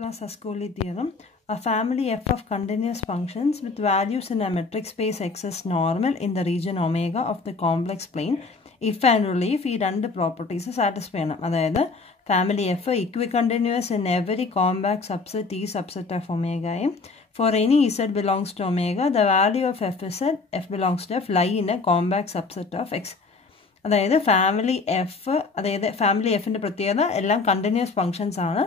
class Ascoli theorem. A family f of continuous functions with values in a metric space X is normal in the region omega of the complex plane if and only if these two properties satisfy. That is, family f equicontinuous in every compact subset E subset of omega M. For any Z belongs to omega, the value of f is at f belongs to f lie in a compact subset of X. അതായത് family എഫിൻ്റെ പ്രത്യേകത എല്ലാം continuous functions ആണ്.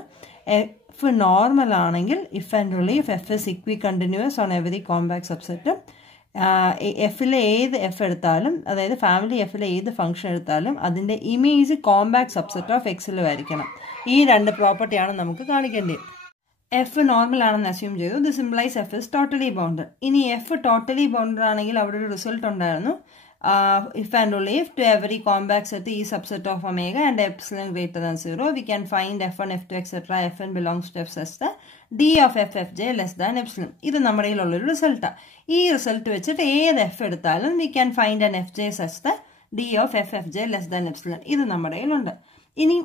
F normal ആണെങ്കിൽ if and only if F is equicontinuous on every compact subset. എഫിലെ ഏത് F എടുത്താലും, അതായത് ഫാമിലി എഫിലെ ഏത് ഫംഗ്ഷൻ എടുത്താലും അതിൻ്റെ ഇമേജ് കോമ്പാക്ട് സബ്സെറ്റ് ഓഫ് എക്സിലും ആയിരിക്കണം. ഈ രണ്ട് പ്രോപ്പർട്ടിയാണ് നമുക്ക് കാണിക്കേണ്ടത്. എഫ് നോർമൽ ആണെന്ന് അസ്യൂം ചെയ്തു. This implies F is totally bounded. ഇനി എഫ് ടോട്ടലി ബൗണ്ടഡ് ആണെങ്കിൽ അവിടെ ഒരു റിസൾട്ട് ഉണ്ടായിരുന്നു. If and only if to every compact set E subset of omega and epsilon greater than 0, we can find f1, f2, etc. fn belongs to f such that d of f fj less than epsilon. ഇത് നമ്മുടെ കയ്യിലുള്ളൊരു റിസൾട്ടാണ്. ഈ result വെച്ചിട്ട് ഏത് F എടുത്താലും we can find an fj such that d of f fj less than epsilon. ഇത് നമ്മുടെ കയ്യിലുണ്ട്. ഇനി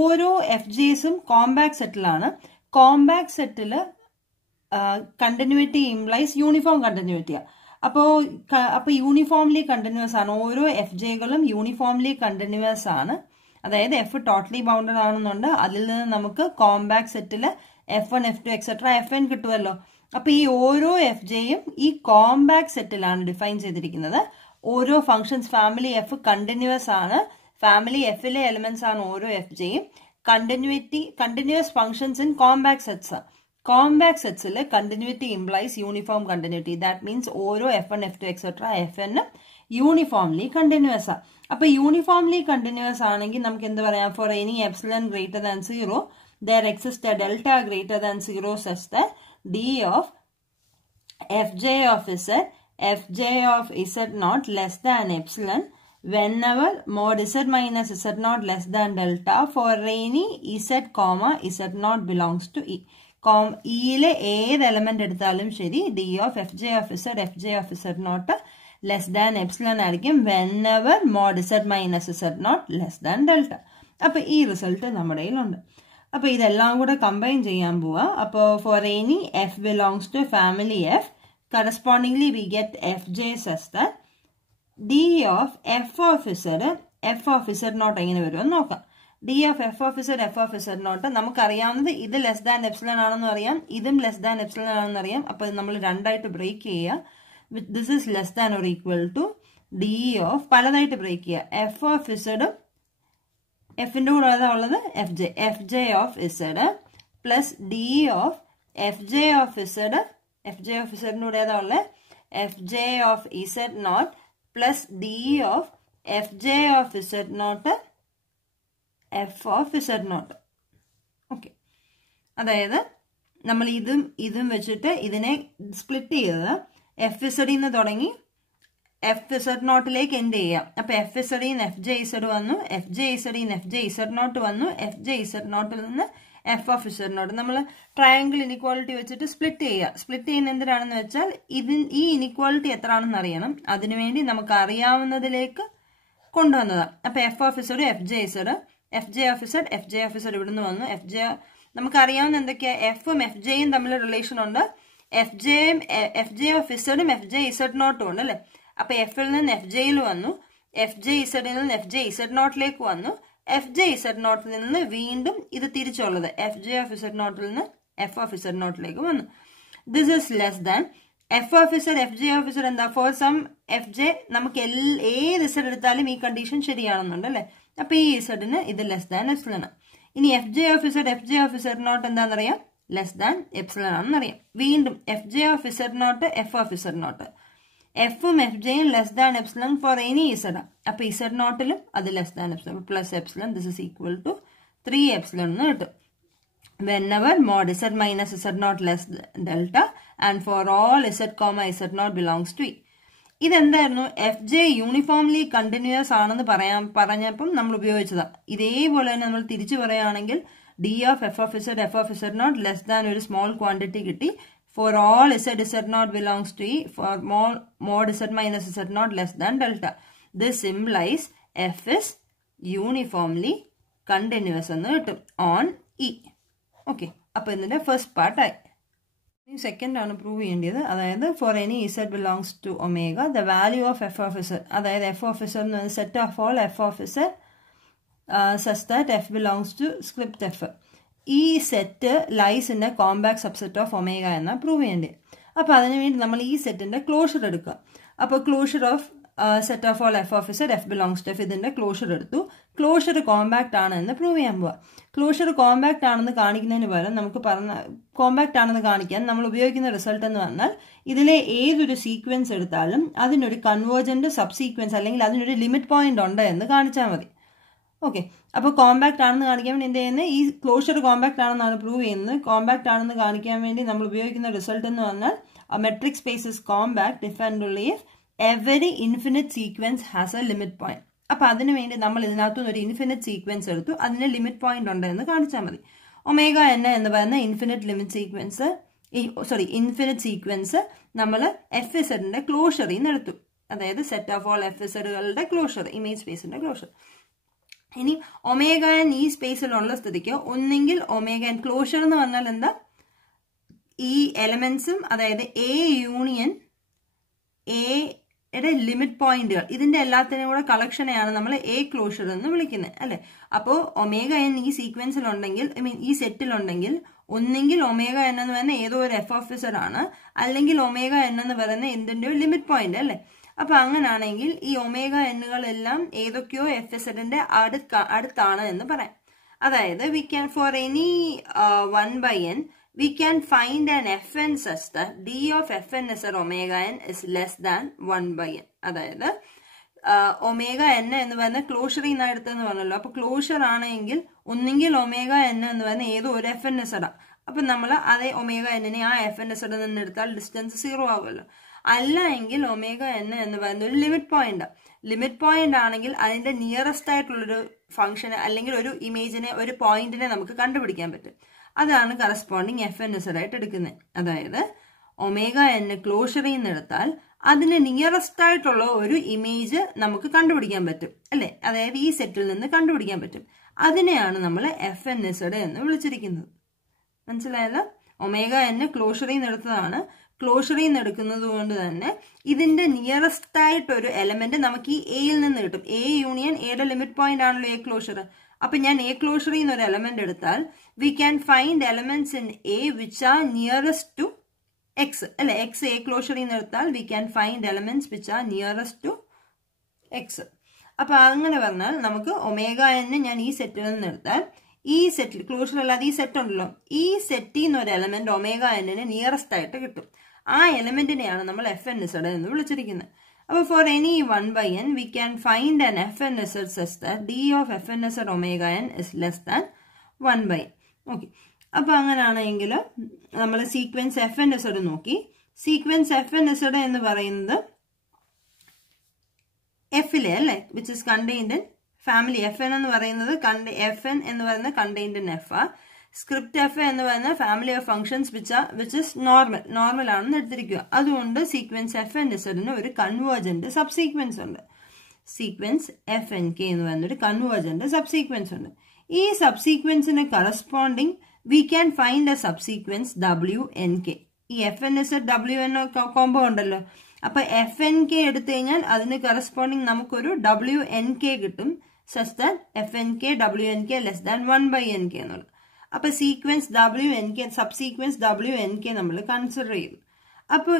ഓരോ എഫ് ജെസും കോമ്പാക്ട് സെറ്റിലാണ്. കോമ്പാക്ട് സെറ്റിൽ കണ്ടിന്യൂറ്റി ഇംപ്ലൈസ് യൂണിഫോം കണ്ടിന്യൂറ്റിയാണ്. അപ്പോൾ യൂണിഫോംലി കണ്ടിന്യൂസ് ആണ്. ഓരോ എഫ് ജെകളും യൂണിഫോംലി കണ്ടിന്യൂസ് ആണ്. അതായത് എഫ് ടോട്ടലി ബൗണ്ടഡ് ആണെന്നുണ്ട്. അതിൽ നിന്ന് നമുക്ക് കോമ്പാക്ട് സെറ്റിൽ f1, f2, എക്സെട്ര fn കിട്ടുമല്ലോ. അപ്പോൾ ഈ ഓരോ എഫ് ജെയും ഈ കോമ്പാക്ട് സെറ്റിലാണ് ഡിഫൈൻ ചെയ്തിരിക്കുന്നത്. ഓരോ ഫംഗ്ഷൻസ് ഫാമിലി എഫ് കണ്ടിന്യൂസ് ആണ്. ഫാമിലി എഫിലെ എലിമെന്റ്സ് ആണ് ഓരോ എഫ് ജെയും. Continuous functions in compact sets. Compact sets continuity implies uniform continuity. That means ഓരോ f1, f2, etc. fn uniformly continuous. അപ്പോൾ uniformly continuous ആണെങ്കിൽ നമുക്ക് എന്ത് പറയാം? For any epsilon greater than 0, there exists a delta greater than 0 such that d of fj of z, fj of z naught less than epsilon whenever mod z minus z naught less than delta for any z, z naught belongs to E. ഇയിലെ ഏത് element എടുത്താലും ശരി D of F J of Z F J of Z naught less than epsilon ആയിരിക്കും whenever mod Z minus Z naught less than delta. അപ്പൊ ഈ result നമ്മുടെ കയ്യിലുണ്ട്. അപ്പൊ ഇതെല്ലാം കൂടെ കമ്പൈൻ ചെയ്യാൻ പോവാ. അപ്പോൾ for any F belongs to family F correspondingly we get F J such that D of F of Z naught എങ്ങനെ വരുമെന്ന് നോക്കാം. D of F of Z naught നമുക്കറിയാവുന്നത് ഇത് ലെസ് ദാൻ എപ്സിലൺ ആണെന്ന് അറിയാം, ഇതും ലെസ് ദാൻ എപ്സിലൺ ആണെന്ന് അറിയാം. അപ്പൊ നമ്മൾ രണ്ടായിട്ട് ബ്രേക്ക് ചെയ്യുക. This is less than or equal to D of പലതായിട്ട് ബ്രേക്ക് ചെയ്യുക. എഫ് ഓഫ് ഇസഡും എഫിന്റെ കൂടെ ഏതാ ഉള്ളത്? F J of Z plus D of F J of ഇസഡിന്റെ കൂടെ ഏതാ ഉള്ളത്? F J of Z naught plus D of F J of Z naught F of Z naught. Okay, അതായത് നമ്മൾ ഇതും വെച്ചിട്ട് ഇതിനെ സ്പ്ലിറ്റ് ചെയ്തത് എഫ് ഇസഡിൽ നിന്ന് തുടങ്ങി എഫ് ഇസഡ് നോട്ടിലേക്ക് എൻഡ് ചെയ്യാം. അപ്പൊ എഫ് ഇസഡിൽ നിന്ന് എഫ് ജെ ഇസഡ് വന്നു, എഫ് ജെ ഇസഡിൽ നിന്ന് എഫ് ജെ ഇസഡ് നോട്ട് വന്നു, എഫ് ജെ ഇസഡ് നോട്ടിൽ നിന്ന് എഫ് ഓഫ് ഇസഡ് നോട്ട്. നമ്മൾ ട്രയാങ്കിൾ ഇനിക്വാളിറ്റി വെച്ചിട്ട് സ്പ്ലിറ്റ് ചെയ്യുക. സ്പ്ലിറ്റ് ചെയ്യുന്ന എന്തിനാണെന്ന് വെച്ചാൽ ഈ ഇനിക്വാളിറ്റി എത്ര ആണെന്ന് അറിയണം. അതിനുവേണ്ടി നമുക്ക് അറിയാവുന്നതിലേക്ക് കൊണ്ടുവന്നതാണ്. അപ്പൊ F of Z F J Z, F J of Z ഇവിടുന്ന് വന്നു. നമുക്ക് അറിയാവുന്ന എന്തൊക്കെയാ? എഫും എഫ് ജെയും തമ്മിൽ റിലേഷൻ ഉണ്ട്. എഫ് ജെ ഓഫ് ഇസഡും എഫ് ജെ ഇസഡ് നോട്ടും ഉണ്ട് അല്ലെ. അപ്പൊ എഫിൽ നിന്ന് എഫ് ജെയിൽ വന്നു, എഫ് ജെ ഇസഡിൽ നിന്ന് എഫ് ജെ ഇസഡ് നോട്ടിലേക്ക് വന്നു, എഫ് ജെ ഇസഡ് നോട്ടിൽ നിന്ന് വീണ്ടും ഇത് തിരിച്ചുള്ളത് എഫ് ജെ ഓഫ് ഇസഡ് നോട്ടിൽ നിന്ന് എഫ് ഓഫ് ഇസഡ് നോട്ടിലേക്ക് വന്നു. This is less than F of Z F J of Z എന്താ? ഫോർ സം എഫ് ജെ നമുക്ക് ഏത് ഇസഡ് എടുത്താലും ഈ കണ്ടീഷൻ ശരിയാണെന്നുണ്ട് അല്ലെ. അപ്പൊ ഈ ഇസഡിന് ഇത് ലെസ് ദാൻ എപ്സിലൺ. ഇനി F J of Z naught എന്താണെന്നറിയാം? ലെസ് ദാൻ എപ്സിലൺ ആണെന്നറിയാം. വീണ്ടും F J of Z naught F of Z naught, എഫും എഫ് ജെയും less than epsilon for any Z. അപ്പൊ ഇസഡ് നോട്ടിലും അത് less than epsilon plus epsilon. This is equal to 3 epsilon എന്ന് കിട്ടും. Whenever mod z minus z naught less delta and for all z, z naught belongs to E. ഇതെന്തായിരുന്നു? F J uniformly continuous ആണെന്ന് പറഞ്ഞപ്പം നമ്മൾ ഉപയോഗിച്ചതാ. ഇതേപോലെ തന്നെ നമ്മൾ തിരിച്ചു പറയുകയാണെങ്കിൽ D of F of Z naught less than ഒരു സ്മോൾ ക്വാണ്ടിറ്റി കിട്ടി. For all z naught belongs to E for mod z minus z naught less than delta. This implies F is uniformly continuous on E. Okay. അപ്പോൾ ഇതിൻ്റെ first പാർട്ടായി. Second ആണ് prove ചെയ്യേണ്ടത്. അതായത് for any Z belongs to omega the value of F of Z, അതായത് F of Z എന്ന് പറയുന്നത് set of all F of Z such that F belongs to script F. ഈ set lies in a compact subset of omega എന്നാണ് prove ചെയ്യേണ്ടത്. അപ്പോൾ അതിനുവേണ്ടി നമ്മൾ ഈ സെറ്റിൻ്റെ ക്ലോഷർ എടുക്കുക. അപ്പോൾ closure of set of all F of Z F belongs to F, ഇതിൻ്റെ ക്ലോഷർ എടുത്തു. ക്ലോഷർ കോമ്പാക്ട് ആണ് എന്ന് പ്രൂവ് ചെയ്യാൻ പോവാം. ക്ലോഷർ കോമ്പാക്ട് ആണെന്ന് കാണിക്കുന്നതിന് പകരം നമുക്ക് കോമ്പാക്ട് ആണെന്ന് കാണിക്കാൻ നമ്മൾ ഉപയോഗിക്കുന്ന റിസൾട്ട് എന്ന് പറഞ്ഞാൽ ഇതിലെ ഏതൊരു സീക്വൻസ് എടുത്താലും അതിനൊരു കൺവേർജന്റ് സബ് സീക്വൻസ് അല്ലെങ്കിൽ അതിനൊരു ലിമിറ്റ് പോയിന്റ് ഉണ്ട് എന്ന് കാണിച്ചാൽ മതി. ഓക്കെ, അപ്പോൾ കോമ്പാക്ട് ആണെന്ന് കാണിക്കാൻ വേണ്ടി എന്ത് ചെയ്യുന്നത്, ഈ ക്ലോഷർ കോമ്പാക്ട് ആണെന്നാണ് പ്രൂവ് ചെയ്യുന്നത്. കോമ്പാക്ട് ആണെന്ന് കാണിക്കാൻ വേണ്ടി നമ്മൾ ഉപയോഗിക്കുന്ന റിസൾട്ട് എന്ന് പറഞ്ഞാൽ metric space is compact if and only if every infinite sequence has A limit point. അപ്പോൾ അതിന് വേണ്ടി നമ്മൾ ഇതിനകത്തുനിന്ന് ഒരു ഇൻഫിനിറ്റ് സീക്വൻസ് എടുത്തു, അതിന് ലിമിറ്റ് പോയിന്റ് ഉണ്ട് എന്ന് കാണിച്ചാൽ മതി. ഒമേഗ എൻ എന്ന് പറയുന്ന ഇൻഫിനിറ്റ് സീക്വൻസ് നമ്മൾ എഫ് ഇസഡിന്റെ ക്ലോഷറിൽ നിന്ന് എടുത്തു. അതായത് സെറ്റ് ഓഫ് ഓൾ എഫ് ഇസഡുകളുടെ ക്ലോഷർ, ഇമേജ് സ്പേസിന്റെ ക്ലോഷർ. ഇനി ഒമേഗ എൻ ഈ സ്പേസിലുള്ള സ്ഥിതിക്ക് ഒന്നെങ്കിൽ ഒമേഗ എൻ ക്ലോഷർ എന്ന് പറഞ്ഞാൽ എന്താ, ഈ എലമെന്റ്സും അതായത് എ യൂണിയൻ എയുടെ ലിമിറ്റ് പോയിന്റുകൾ ഇതിന്റെ എല്ലാത്തിനും കൂടെ കളക്ഷനെയാണ് നമ്മൾ എ ക്ലോഷർ എന്ന് വിളിക്കുന്നത് അല്ലെ. അപ്പോൾ ഒമേഗ എൻ ഈ സീക്വൻസിലുണ്ടെങ്കിൽ ഈ സെറ്റിലുണ്ടെങ്കിൽ ഒന്നെങ്കിൽ ഒമേഗ എൻ എന്ന് പറയുന്ന ഏതോ ഒരു എഫ് ഓഫ് ഇസഡ് ആണ്, അല്ലെങ്കിൽ ഒമേഗ എൻ എന്ന് പറയുന്ന എന്തിന്റെ ഒരു ലിമിറ്റ് പോയിന്റ് അല്ലെ. അപ്പൊ അങ്ങനാണെങ്കിൽ ഈ ഒമേഗ എന്നുകളെല്ലാം ഏതൊക്കെയോ എഫ് ഇസഡിന്റെ അടുത്താണ് എന്ന് പറയാം. അതായത് we can for any 1/n we can find an fn such that d of fn is omega n is less than 1/n. അതായത് ഒമേഗ എൻ എന്ന് പറയുന്ന ക്ലോഷറിൽ നിന്ന് എടുത്തെന്ന് പറഞ്ഞല്ലോ. അപ്പൊ ക്ലോഷർ ആണെങ്കിൽ ഒന്നെങ്കിൽ ഒമേഗ എൻ എന്ന് പറയുന്ന ഏതോ ഒരു എഫ് എൻ എസ് ഇടാം. അപ്പൊ നമ്മൾ അതേ ഒമേഗ എന്നിനെ ആ എഫ് എൻ എസ് നിന്ന് എടുത്താൽ ഡിസ്റ്റൻസ് 0 ആവുമല്ലോ. അല്ല എങ്കിൽ ഒമേഗ എൻ എന്ന് പറയുന്ന ഒരു ലിമിറ്റ് പോയിന്റ് ആണെങ്കിൽ അതിന്റെ നിയറസ്റ്റ് ആയിട്ടുള്ളൊരു ഫംഗ്ഷൻ അല്ലെങ്കിൽ ഒരു ഇമേജിനെ ഒരു പോയിന്റിനെ നമുക്ക് കണ്ടുപിടിക്കാൻ പറ്റും. അതാണ് കറസ്പോണ്ടിങ് എഫ് എൻ എസ് ആയിട്ട് എടുക്കുന്നത്. അതായത് ഒമേഗ എൻ ക്ലോഷറിൽ നിന്ന് എടുത്താൽ അതിന് നിയറസ്റ്റ് ആയിട്ടുള്ള ഒരു ഇമേജ് നമുക്ക് കണ്ടുപിടിക്കാൻ പറ്റും അല്ലെ. അതായത് ഈ സെറ്റിൽ നിന്ന് കണ്ടുപിടിക്കാൻ പറ്റും. അതിനെയാണ് നമ്മൾ എഫ് എൻ എസ് എന്ന് വിളിച്ചിരിക്കുന്നത്. മനസ്സിലായല്ലോ? ഒമേഗ എൻ ക്ലോഷറിൽ നിന്ന് എടുത്തതാണ്. ക്ലോഷറിൽ നിന്ന് എടുക്കുന്നത് കൊണ്ട് തന്നെ ഇതിന്റെ നിയറസ്റ്റ് ആയിട്ടൊരു എലമെന്റ് നമുക്ക് ഈ എയിൽ നിന്ന് കിട്ടും. എ യൂണിയൻ എയുടെ ലിമിറ്റ് പോയിന്റ് ആണല്ലോ എ ക്ലോഷർ. അപ്പൊ ഞാൻ എ ക്ലോഷറിൽ നിന്ന് ഒരു എലമെന്റ് എടുത്താൽ we can find elements in A which are nearest to x അല്ലെ. എക്സ് എ ക്ലോഷറിൽ നിന്ന് എടുത്താൽ we can find elements which are nearest to x. അപ്പൊ അങ്ങനെ പറഞ്ഞാൽ നമുക്ക് ഒമേഗ എൻ ഞാൻ ഈ സെറ്റിൽ നിന്ന് എടുത്താൽ ഈ സെറ്റിൽ ക്ലോഷർ അല്ലാതെ ഈ സെറ്റ് ഉണ്ടല്ലോ, ഈ സെറ്റിൽ നിന്ന് ഒരു എലമെന്റ് ഒമേഗ എന്നിന് നിയറസ്റ്റ് ആയിട്ട് കിട്ടും. ആ എലമെന്റിനെയാണ് നമ്മൾ എഫ് എൻ ഇസഡ് എന്ന് വിളിച്ചിരിക്കുന്നത്. അപ്പോൾ for any 1/n we can find an fn izzd such that d of fn izzd omega n is less than 1/n. Okay, അപ്പോൾ അങ്ങനെയാണെങ്കിൽ നമ്മൾ സീക്വൻസ് എഫ് എൻ ഇസഡ് നോക്കി. സീക്വൻസ് എഫ് എൻ ഇസഡ് എന്ന് പറയുന്നത് എഫിലെ അല്ലേ, which is contained in family F N എന്ന് പറയുന്നത് എഫ് എൻ എന്ന് പറയുന്നത് കണ്ടെയ്ൻഡ് ഇൻ എഫ് ആ. സ്ക്രിപ്റ്റ് എഫ് എന്ന് പറയുന്ന family of functions which is normal ആണെന്ന് എടുത്തിരിക്കുക. അതുകൊണ്ട് സീക്വൻസ് എഫ് എൻ ഇസഡിന് ഒരു കൺവേർജന്റ് സബ് സീക്വൻസ് ഉണ്ട്. സീക്വൻസ് എഫ് എൻ കെ എന്ന് പറയുന്ന ഒരു കൺവേർജന്റ് സബ് സീക്വൻസ് ഉണ്ട്. ഈ സബ് സീക്വൻസിന് corresponding we can find a subsequence W N K. ഈ F N Z W N combo ഉണ്ടല്ലോ. അപ്പൊ എഫ് എൻ കെ എടുത്തു കഴിഞ്ഞാൽ അതിന് കറസ്പോണ്ടിങ് നമുക്കൊരു ഡബ്ല്യു എൻ കെ കിട്ടും. Such that F N K W N K less than 1/n K എന്നുള്ളത്. അപ്പൊ sequence W N K sub sequence W N K നമ്മൾ കൺസിഡർ ചെയ്തു. അപ്പോൾ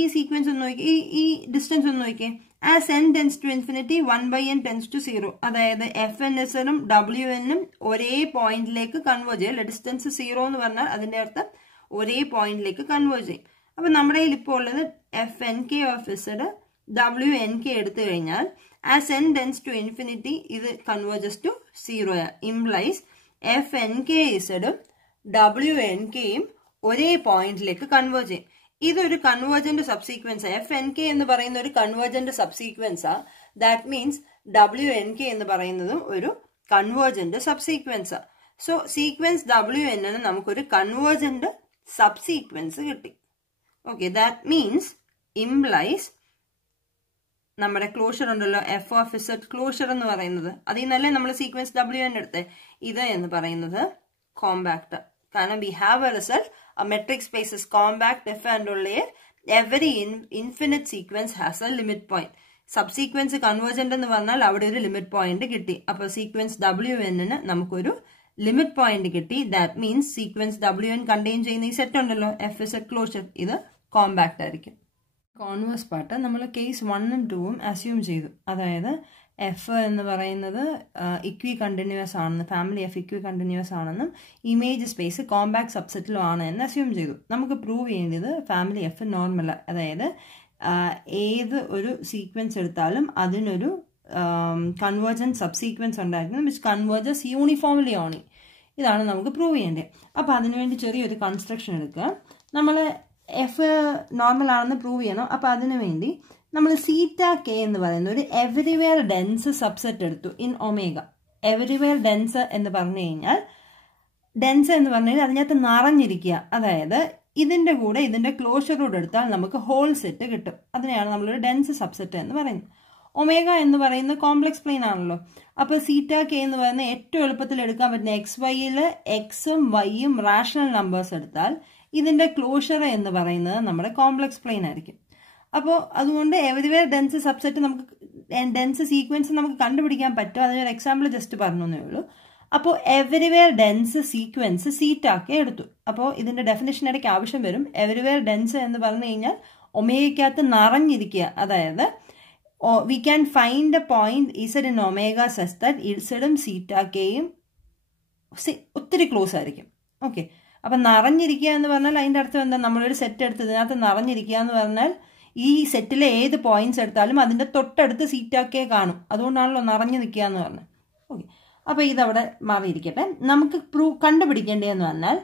ഈ സീക്വൻസ് ഒന്ന് നോക്കി, ഈ ഡിസ്റ്റൻസ് ഒന്ന് നോക്കിയേ. As n tends to infinity 1/n tends to 0. അതായത് എഫ് എൻ എസും ഡബ്ല്യു എന്നും ഒരേ പോയിന്റിലേക്ക് കൺവേർജ് ചെയ്യും. ഡിസ്റ്റൻസ് 0 എന്ന് പറഞ്ഞാൽ അതിന്റെ അർത്ഥം ഒരേ പോയിന്റിലേക്ക് കൺവേർജ് ചെയ്യും. അപ്പൊ നമ്മുടെ കയ്യിൽ ഇപ്പോൾ ഉള്ളത് F N K of Z W N K എടുത്തു കഴിഞ്ഞാൽ as n tends to infinity ഇത് converges to 0 implies F N K ഇസഡും ഡബ്ല്യു എൻ കെയും ഒരേ പോയിന്റിലേക്ക് കൺവേർജ് ചെയ്യും. ഇതൊരു convergent subsequence. F N K എന്ന് പറയുന്ന ഒരു കൺവേർജന്റ് സബ് സീക്വൻസാ. That means W N K എന്ന് പറയുന്നതും ഒരു കൺവേർജന്റ് സബ് സീക്വൻസാ. സോ സീക്വൻസ് ഡബ്ല്യു എൻ ന് നമുക്കൊരു കൺവേർജന്റ് സബ് സീക്വൻസ് കിട്ടി. ഓക്കെ, ദാറ്റ് മീൻസ് ഇംപ്ലൈസ് നമ്മുടെ ക്ലോഷർ ഉണ്ടല്ലോ എഫ് ഓഫ് ഇസഡ് ക്ലോഷർ എന്ന് പറയുന്നത്, അതിൽ നിന്നല്ലേ നമ്മൾ സീക്വൻസ് ഡബ്ല്യു എൻ എടുത്തേ. ഇത് എന്ന് പറയുന്നത് കോമ്പാക്ട് കാരണം we have a result, a metric space is compact if and only every infinite sequence has a limit point. Subsequence convergent എന്ന് പറഞ്ഞാൽ അവിടെ ഒരു ലിമിറ്റ് പോയിന്റ് കിട്ടി. അപ്പോൾ സീക്വൻസ് WN ന് നമുക്കൊരു ലിമിറ്റ് പോയിന്റ് കിട്ടി. That means sequence WN contain ചെയ്യുന്ന ഈ സെറ്റ് ഉണ്ടല്ലോ, F is a closure, ഇത് കോമ്പാക്ട് ആയിരിക്കും. കോൺവേഴ്സ് പാർട്ട് നമ്മൾ കേസ് 1 and 2 അസ്യൂം ചെയ്തു. അതായത് എഫ് എന്ന് പറയുന്നത് ഇക്വി കണ്ടിന്യൂസ് ആണെന്ന്, ഫാമിലി എഫ് ഇക്വി കണ്ടിന്യൂസ് ആണെന്നും ഇമേജ് സ്പേസ് കോമ്പാക്ട് സബ്സെറ്റിലും ആണ് എന്ന് അസ്യൂം ചെയ്തു. നമുക്ക് പ്രൂവ് ചെയ്യേണ്ടത് ഫാമിലി എഫ് നോർമൽ, അതായത് ഏത് ഒരു സീക്വൻസ് എടുത്താലും അതിനൊരു കൺവേർജൻറ്റ് സബ് സീക്വൻസ് ഉണ്ടായിരിക്കണം വിച്ച് കൺവേർജസ് യൂണിഫോംലി ഓണി. ഇതാണ് നമുക്ക് പ്രൂവ് ചെയ്യേണ്ടത്. അപ്പോൾ അതിനുവേണ്ടി ചെറിയൊരു കൺസ്ട്രക്ഷൻ എടുക്കുക. നമ്മൾ എഫ് നോർമൽ ആണെന്ന് പ്രൂവ് ചെയ്യണം. അപ്പോൾ അതിനു വേണ്ടി നമ്മൾ സീറ്റ കെ എന്ന് പറയുന്ന ഒരു എവരിവെയർ ഡെൻസ് സബ്സെറ്റ് എടുത്തു ഇൻ ഒമേഗ. എവരിവെയർ ഡെൻസ് എന്ന് പറഞ്ഞു കഴിഞ്ഞാൽ അതിനകത്ത് നിറഞ്ഞിരിക്കുക, അതായത് ഇതിൻ്റെ കൂടെ ഇതിൻ്റെ ക്ലോഷർ കൂടെ എടുത്താൽ നമുക്ക് ഹോൾ സെറ്റ് കിട്ടും. അതിനെയാണ് നമ്മളൊരു ഡെൻസ് സബ്സെറ്റ് എന്ന് പറയുന്നത്. ഒമേഗ എന്ന് പറയുന്നത് കോംപ്ലക്സ് പ്ലെയിൻ ആണല്ലോ. അപ്പോൾ സീറ്റ കെ എന്ന് പറയുന്ന ഏറ്റവും എളുപ്പത്തിൽ എടുക്കാൻ പറ്റുന്ന XYയിൽ എക്സും വൈയും റാഷണൽ നമ്പേഴ്സ് എടുത്താൽ ഇതിൻ്റെ ക്ലോഷർ എന്ന് പറയുന്നത് നമ്മുടെ കോംപ്ലക്സ് പ്ലെയിൻ ആയിരിക്കും. അപ്പോൾ അതുകൊണ്ട് എവരിവെയർ ഡെൻസ് സബ്സെറ്റ് നമുക്ക് ഡെൻസ് സീക്വൻസ് നമുക്ക് കണ്ടുപിടിക്കാൻ പറ്റും. അതിനൊരു എക്സാമ്പിൾ ജസ്റ്റ് പറഞ്ഞേ ഉള്ളൂ. അപ്പോൾ എവരിവെയർ ഡെൻസ് സീക്വൻസ് സീറ്റാക്കി എടുത്തു. അപ്പോൾ ഇതിൻ്റെ ഡെഫിനേഷൻ ഇടയ്ക്ക് ആവശ്യം വരും. എവരിവെയർ ഡെൻസ് എന്ന് പറഞ്ഞു കഴിഞ്ഞാൽ ഒമേഗയ്ക്കകത്ത് നിറഞ്ഞിരിക്കുക, അതായത് we can find a point z in omega such that ഇസഡും സീറ്റ കെയും ഒത്തിരി ക്ലോസ് ആയിരിക്കും. ഓക്കെ, അപ്പം നിറഞ്ഞിരിക്കുക എന്ന് പറഞ്ഞാൽ അതിൻ്റെ അർത്ഥം എന്താ? നമ്മളൊരു സെറ്റ് എടുത്ത് ഇതിനകത്ത് നിറഞ്ഞിരിക്കുക എന്ന് പറഞ്ഞാൽ ഈ സെറ്റിലെ ഏത് പോയിന്റ്സ് എടുത്താലും അതിൻ്റെ തൊട്ടടുത്ത് സീറ്റാക്കേ കാണും. അതുകൊണ്ടാണല്ലോ നിറഞ്ഞു നിൽക്കുക എന്ന് പറഞ്ഞത്. ഓക്കെ, അപ്പോൾ ഇതവിടെ മാറിയിരിക്കട്ടെ. നമുക്ക് കണ്ടുപിടിക്കേണ്ടതെന്ന് പറഞ്ഞാൽ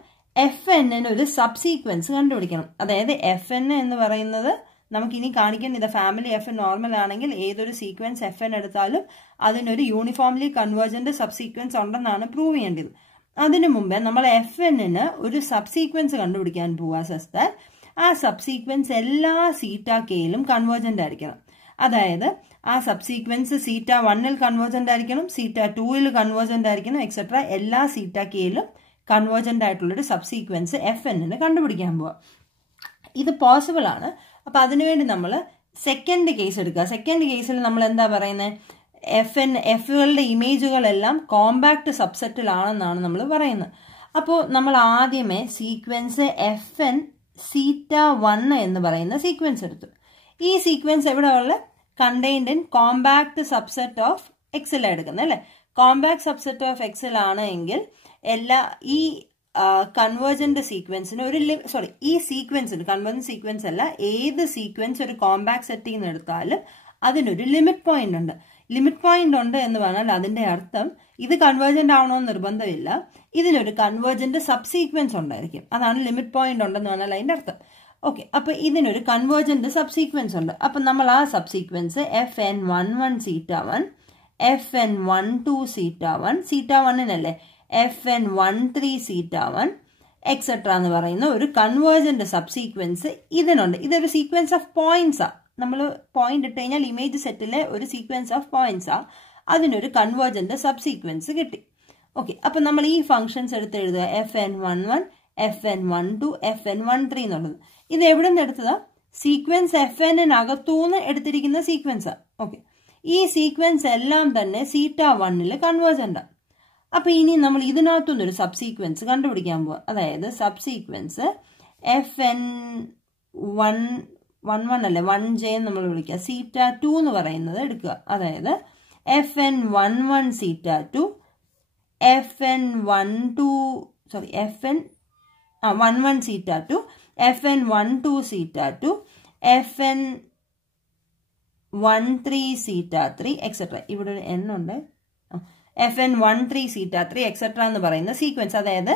FN ഒരു സബ് സീക്വൻസ് കണ്ടുപിടിക്കണം. അതായത് FN എന്ന് പറയുന്നത് നമുക്കിനി കാണിക്കാൻ ഇത് ഫാമിലി FN നോർമൽ ആണെങ്കിൽ ഏതൊരു സീക്വൻസ് FN എടുത്താലും അതിനൊരു യൂണിഫോംലി കൺവേർജന്റ് സബ് സീക്വൻസ് ഉണ്ടെന്നാണ് പ്രൂവ് ചെയ്യേണ്ടത്. അതിനു മുമ്പേ നമ്മൾ FN ഒരു സബ് സീക്വൻസ് കണ്ടുപിടിക്കാൻ പോവുക സച്ച് ദാറ്റ് ആ സബ് സീക്വൻസ് എല്ലാ സീറ്റ കെയിലും കൺവേർജന്റ് ആയിരിക്കണം. അതായത് ആ സബ് സീക്വൻസ് സീറ്റ 1ൽ കൺവേർജന്റ് ആയിരിക്കണം, സീറ്റ 2ൽ കൺവേർജന്റ് ആയിരിക്കണം, എക്സെട്ര എല്ലാ സീറ്റ കെയിലും കൺവേർജന്റ് ആയിട്ടുള്ളൊരു സബ് സീക്വൻസ് FN കണ്ടുപിടിക്കാൻ പോവുക. ഇത് പോസിബിൾ ആണ്. അപ്പം അതിനുവേണ്ടി നമ്മൾ സെക്കൻഡ് കേസ് എടുക്കുക. സെക്കൻഡ് കേസിൽ നമ്മൾ എന്താ പറയുന്നത്? എഫുകളുടെ ഇമേജുകളെല്ലാം കോമ്പാക്ട് സബ്സെറ്റിലാണെന്നാണ് നമ്മൾ പറയുന്നത്. അപ്പോൾ നമ്മൾ ആദ്യമേ സീക്വൻസ് FN സീറ്റ 1 എന്ന് പറയുന്ന സീക്വൻസ് എടുത്തു. ഈ സീക്വൻസ് എവിടെ ഉള്ള contained in compact subset of എക്സിൽ എടുക്കുന്നത് അല്ലേ? കോമ്പാക്ട് സബ്സെറ്റ് ഓഫ് എക്സിൽ ആണ് എങ്കിൽ എല്ലാ ഈ കൺവേർജന്റ് സീക്വൻസിന് ഈ സീക്വൻസിന് കൺവേർജന്റ് സീക്വൻസ് അല്ല, ഏത് സീക്വൻസ് ഒരു കോമ്പാക്ട് സെറ്റിൽ നിന്ന് എടുത്താലും അതിനൊരു ലിമിറ്റ് പോയിന്റ് ഉണ്ട്. ലിമിറ്റ് പോയിന്റ് ഉണ്ട് എന്ന് പറഞ്ഞാൽ അതിന്റെ അർത്ഥം ഇത് കൺവേർജന്റ് ആവണമെന്ന് നിർബന്ധമില്ല, ഇതിനൊരു കൺവേർജന്റ് സബ് സീക്വൻസ് ഉണ്ടായിരിക്കും. അതാണ് ലിമിറ്റ് പോയിന്റ് ഉണ്ടെന്ന് പറഞ്ഞാൽ അതിന്റെ അർത്ഥം. ഓക്കെ, അപ്പൊ ഇതിനൊരു കൺവേർജന്റ് സബ് സീക്വൻസ് ഉണ്ട്. അപ്പൊ നമ്മൾ ആ sub sequence FN11 സീറ്റ 1, FN12 സീറ്റ 1, സീറ്റ 1നല്ലേ FN13 സീറ്റ 1 etcetera എന്ന് പറയുന്ന ഒരു കൺവേർജന്റ് സബ് സീക്വൻസ് ഇതിനുണ്ട്. ഇതൊരു സീക്വൻസ് ഓഫ് പോയിന്റ്സാ. നമ്മൾ പോയിന്റ് ഇട്ട് കഴിഞ്ഞാൽ ഇമേജ് സെറ്റിലെ ഒരു സീക്വൻസ് ഓഫ് പോയിന്റ്സാ. അതിനൊരു കൺവേർജന്റ് സബ് സീക്വൻസ് കിട്ടി. ഓക്കെ, അപ്പൊ നമ്മൾ ഈ ഫംഗ്ഷൻസ് എടുത്ത് എഴുതുക. FN11, FN12, FN13 എന്നുള്ളത് ഇത് എവിടെ നിന്ന് എടുത്തതാ? സീക്വൻസ് FNനകത്തൂന്ന് എടുത്തിരിക്കുന്ന സീക്വൻസാ. ഓക്കെ, ഈ സീക്വൻസ് എല്ലാം തന്നെ സീറ്റ 1ൽ കൺവേർജന്റാ. അപ്പൊ ഇനി നമ്മൾ ഇതിനകത്തുനിന്നൊരു സബ് സീക്വൻസ് കണ്ടുപിടിക്കാൻ പോവാ. അതായത് സബ് സീക്വൻസ് FN11 അല്ലെ 1J നമ്മൾ വിളിക്കുക. സീറ്റ 2 എന്ന് പറയുന്നത് എടുക്കുക. അതായത് FN11 സീറ്റ 2, FN11 സീറ്റ 2, FN12 സീറ്റ 2, FN13 സീറ്റ 3 etcetera. ഇവിടെ ഒരു N ഉണ്ട്. FN13 സീറ്റ 3 എക്സെട്ര എന്ന് പറയുന്ന സീക്വൻസ്. അതായത്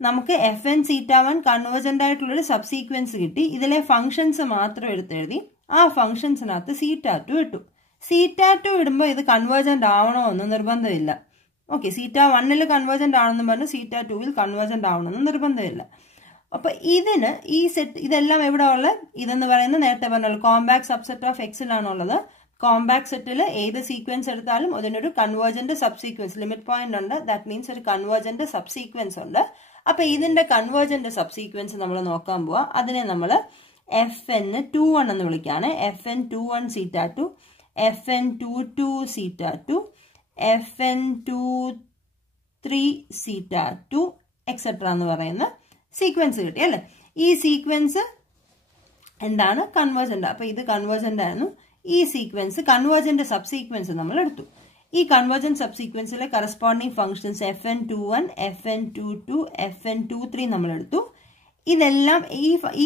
നമുക്ക് FN സീറ്റ 1 കൺവേർജന്റ് ആയിട്ടുള്ളൊരു സബ് സീക്വൻസ് കിട്ടി. ഇതിലെ ഫംഗ്ഷൻസ് മാത്രം എടുത്തെഴുതി ആ ഫംഗ്ഷൻസിനകത്ത് സീറ്റ 2 ഇട്ടു. സീറ്റ 2 ഇടുമ്പോൾ ഇത് കൺവേർജന്റ് ആവണമെന്ന് നിർബന്ധമില്ല. ഓക്കെ, സീറ്റ 1ൽ കൺവേർജന്റ് ആണെന്ന് പറഞ്ഞ് സീറ്റ 2ൽ കൺവേർജന്റ് ആവണമെന്ന് നിർബന്ധമില്ല. അപ്പൊ ഇതിന് ഈ സെറ്റ് ഇതെല്ലാം എവിടെ ഉള്ളത്? ഇതെന്ന് പറയുന്നത് നേരത്തെ പറഞ്ഞല്ലോ കോമ്പാക്ട് സബ്സെറ്റ് ഓഫ് എക്സിലാണുള്ളത്. കോമ്പാക്ട് സെറ്റിൽ ഏത് സീക്വൻസ് എടുത്താലും അതിനൊരു convergent sub sequence limit point ഉണ്ട്. ദാറ്റ് മീൻസ് ഒരു കൺവേർജന്റ് സബ് സീക്വൻസ് ഉണ്ട്. അപ്പൊ ഇതിന്റെ കൺവേർജന്റ് സബ്സീക്വൻസ് നമ്മൾ നോക്കാൻ പോവാ. അതിനെ നമ്മൾ FN21 എന്ന് വിളിക്കുകയാണ്. FN21 സീറ്റ 2, FN22 സീറ്റ 2, FN23 സീറ്റ 2 എക്സെട്ര എന്ന് പറയുന്ന സീക്വൻസ് കിട്ടി അല്ലെ. ഈ സീക്വൻസ് എന്താണ്? കൺവേർജന്റ്. അപ്പൊ ഇത് കൺവേർജന്റ് ആയിരുന്നു. ഈ സീക്വൻസ് കൺവേർജന്റ് സബ്സീക്വൻസ് നമ്മൾ എടുത്തു. ഈ convergent സബ്സീക്വൻസിലെ corresponding functions FN21, FN22, FN23 നമ്മൾ എടുത്തു. ഇതെല്ലാം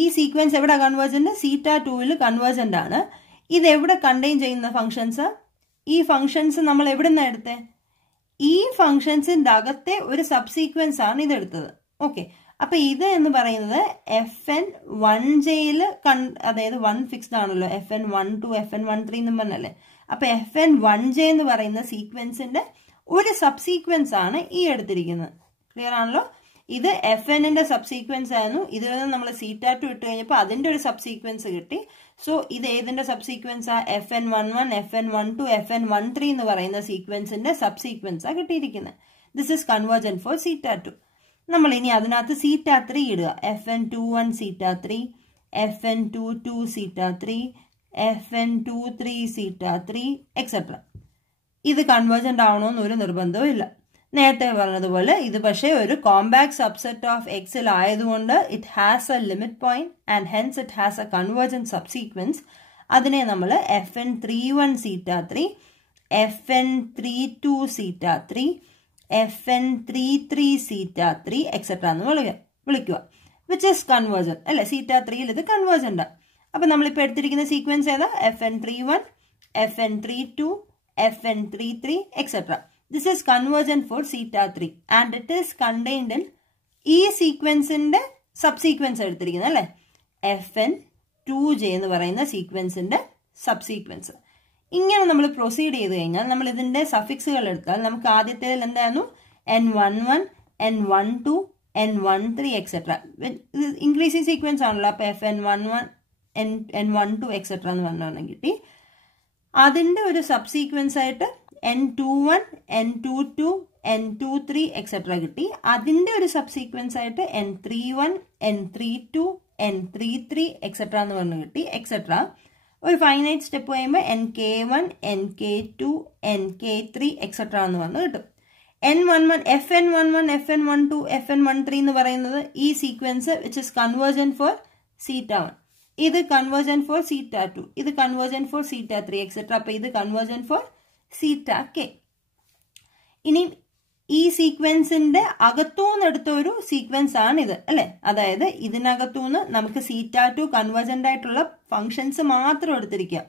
ഈ സീക്വൻസ് എവിടെ കൺവേർജന്റ്? സീറ്റ 2ൽ കൺവേർജന്റ് ആണ്. ഇത് എവിടെ കണ്ടെയ്ൻ ചെയ്യുന്ന ഫംഗ്ഷൻസ്? ഈ ഫംഗ്ഷൻസ് നമ്മൾ എവിടെ നിന്നാണ് എടുത്തത്? ഈ ഫംഗ്ഷൻസിന്റെ അകത്തെ ഒരു സബ്സീക്വൻസ് ആണ് ഇതെടുത്തത്. ഓക്കെ, അപ്പൊ ഇത് എന്ന് പറയുന്നത് FN1Jയിൽ അതായത് 1 ഫിക്സ്ഡ് ആണല്ലോ, FN12, FN13 എന്നും പറഞ്ഞല്ലേ. അപ്പൊ FN1J എന്ന് പറയുന്ന സീക്വൻസിന്റെ ഒരു സബ്സീക്വൻസ് ആണ് ഈ എടുത്തിരിക്കുന്നത്. ക്ലിയർ ആണല്ലോ? ഇത് FN-ന്റെ സബ്സീക്വൻസ് ആയിരുന്നു. ഇതിൽ നിന്ന് നമ്മൾ സീറ്റ 2 ഇട്ട് കഴിഞ്ഞപ്പോൾ അതിന്റെ ഒരു സബ്സീക്വൻസ് കിട്ടി. സോ ഇത് ഏതിന്റെ സബ്സീക്വൻസ് ആ? FN11, FN12, FN13 എന്ന് പറയുന്ന സീക്വൻസിന്റെ സബ്സീക്വൻസ് ആ കിട്ടിയിരിക്കുന്നത്. This is convergent for zeta 2. നമ്മൾ ഇനി അതിനകത്ത് സീറ്റ 3 ഇടുക. FN21 സീറ്റ 3, FN22 സീറ്റ 3, FN23 സീറ്റ 3 etcetera. ഇത് കൺവേർജന്റ് ആവണമെന്ന് ഒരു നിർബന്ധവും ഇല്ല. നേരത്തെ പറഞ്ഞതുപോലെ ഇത് പക്ഷേ ഒരു കോമ്പാക്ട് സബ്സെറ്റ് ഓഫ് എക്സിൽ ആയതുകൊണ്ട് it has A limit point and hence it has A convergent subsequence. അതിനെ നമ്മൾ FN31 സീറ്റ 3, FN32 സീറ്റ 3, FN33 സീറ്റ 3 എക്സെട്ര എന്ന് വിളിക്കുക. വിച്ച് ഇസ് കൺവേർജന്റ് അല്ലെ. സീറ്റ 3ൽ ഇത് കൺവേർജന്റ്. അപ്പൊ നമ്മളിപ്പോ എടുത്തിരിക്കുന്ന സീക്വൻസ് ഏതാ? FN31, FN32, FN33 etcetera. This is convergent for theta 3 and it is contained in ഈ സീക്വൻസിന്റെ സബ്സീക്വൻസ് എടുത്തിരിക്കുന്നത് അല്ലെ. FN2J എന്ന് പറയുന്ന സീക്വൻസിന്റെ സബ്സീക്വൻസ്. ഇങ്ങനെ നമ്മൾ പ്രൊസീഡ് ചെയ്ത് കഴിഞ്ഞാൽ നമ്മൾ ഇതിന്റെ സഫിക്സുകൾ എടുത്താൽ നമുക്ക് ആദ്യത്തേതിൽ എന്തായിരുന്നു? N11, N12, N13 etcetera. Increasing sequence ആണല്ലോ. അപ്പൊ FN11, N12 എക്സെട്ര എന്ന് പറഞ്ഞാൽ കിട്ടി. അതിന്റെ ഒരു സബ്സീക്വൻസ് ആയിട്ട് N21, N22, N23 എക്സെട്ര കിട്ടി. അതിന്റെ ഒരു സബ്സീക്വൻസ് ആയിട്ട് N31, N32, N33 എക്സെട്ര എന്ന് പറഞ്ഞു കിട്ടി എക്സെട്ര. ഒരു ഫൈനൈറ്റ് സ്റ്റെപ്പ് കഴിയുമ്പോൾ NK1, NK2, NK3 എക്സെട്ര എന്ന് പറഞ്ഞു കിട്ടും. N11, FN11, FN12, FN13 എന്ന് പറയുന്നത് ഈ sequence which is convergent for zeta 1. ഇത് കൺവേർജന്റ് ഫോർ സീറ്റ 2. ഇത് കൺവേർജന്റ് ഫോർ സീറ്റ 3 എക്സെട്ര. അപ്പൊ ഇത് കൺവേർജന്റ് ഫോർ സീറ്റ K. ഇനി ഈ സീക്വൻസിന്റെ അകത്തുനിന്ന് എടുത്ത ഒരു സീക്വൻസ് ആണ് ഇത് അല്ലെ. അതായത് ഇതിനകത്തുനിന്ന് നമുക്ക് സീറ്റ 2 കൺവേർജന്റ് ആയിട്ടുള്ള ഫംഗ്ഷൻസ് മാത്രം എടുത്തിരിക്കുക.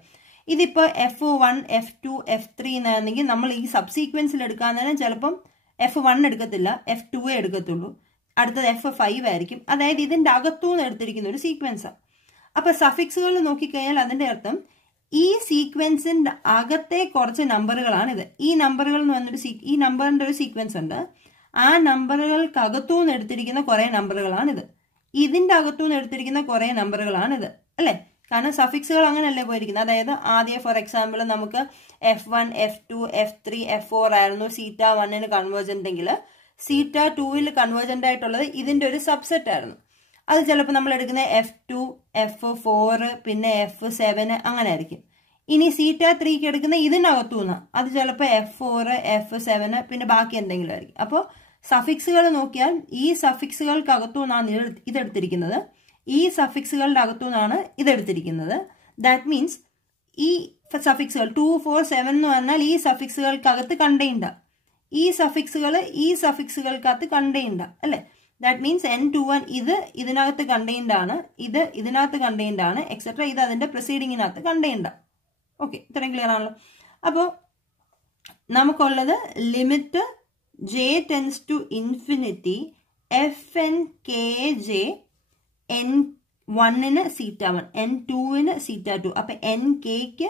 ഇതിപ്പോ F1, F2, F3 എന്നാണെങ്കിൽ നമ്മൾ ഈ സബ്സീക്വൻസിൽ എടുക്കാൻ തന്നെ ചിലപ്പം F1 എടുക്കത്തില്ല, F2 എടുക്കത്തുള്ളൂ, അടുത്തത് F5 ആയിരിക്കും. അതായത് ഇതിന്റെ അകത്തുനിന്ന് എടുത്തിരിക്കുന്ന ഒരു സീക്വൻസാണ്. അപ്പൊ സഫിക്സുകൾ നോക്കിക്കഴിഞ്ഞാൽ അതിന്റെ അർത്ഥം ഈ സീക്വൻസിന്റെ അകത്തെ കുറച്ച് നമ്പറുകളാണിത്. ഈ നമ്പറുകൾ എന്ന് പറഞ്ഞൊരു ഈ നമ്പറിന്റെ ഒരു സീക്വൻസ് ഉണ്ട്. ആ നമ്പറുകൾക്കകത്തുനിന്ന് എടുത്തിരിക്കുന്ന കുറെ നമ്പറുകളാണിത്. ഇതിന്റെ അകത്തുനിന്ന് എടുത്തിരിക്കുന്ന കുറെ നമ്പറുകളാണിത് അല്ലെ. കാരണം സഫിക്സുകൾ അങ്ങനെയല്ലേ പോയിരിക്കുന്നത്. അതായത് ആദ്യം ഫോർ എക്സാമ്പിൾ നമുക്ക് F1, F2, F3, F4 ആയിരുന്നു സീറ്റ 1ന് കൺവേർജന്റ് എങ്കിൽ സീറ്റ 2ൽ കൺവേർജന്റ് ആയിട്ടുള്ളത് ഇതിന്റെ ഒരു സബ്സെറ്റ് ആയിരുന്നു. അത് ചിലപ്പോൾ നമ്മൾ എടുക്കുന്ന F2, F4, പിന്നെ F7 അങ്ങനെ ആയിരിക്കും. ഇനി സീറ്റ 3ക്ക് എടുക്കുന്ന ഇതിനകത്തുനിന്ന് അത് ചിലപ്പോൾ F4, F7 പിന്നെ ബാക്കി എന്തെങ്കിലും ആയിരിക്കും. അപ്പോൾ സഫിക്സുകൾ നോക്കിയാൽ ഈ സഫിക്സുകൾക്കകത്തുനിന്നാണ് ഇതെടുത്തിരിക്കുന്നത്, ഈ സഫിക്സുകളുടെ അകത്തുനിന്നാണ് ഇതെടുത്തിരിക്കുന്നത്. ദാറ്റ് മീൻസ് ഈ സഫിക്സുകൾ 2, 4, 7 എന്ന് പറഞ്ഞാൽ ഈ സഫിക്സുകൾക്കകത്ത് കണ്ടെയ്ൻഡ്, ഈ സഫിക്സുകൾ ഈ സഫിക്സുകൾക്കകത്ത് കണ്ടെയ്ൻഡ് അല്ലെ. ദാറ്റ് മീൻസ് N21 ഇത് ഇതിനകത്ത് കണ്ടെയ്ൻഡ് ആണ്, ഇത് ഇതിനകത്ത് കണ്ടെയ്ൻഡ് ആണ് എക്സെട്ര. ഇത് അതിന്റെ പ്രൊസീഡിങ്ങിനകത്ത് കണ്ടെയ്ൻഡ്. ഓക്കെ, ഇത്രയും ക്ലിയർ ആണല്ലോ. അപ്പോൾ നമുക്കുള്ളത് limit J tends to infinity FNKJ N1ന് സീറ്റ 1, N2ന് സീറ്റ 2. അപ്പൊ NKക്ക്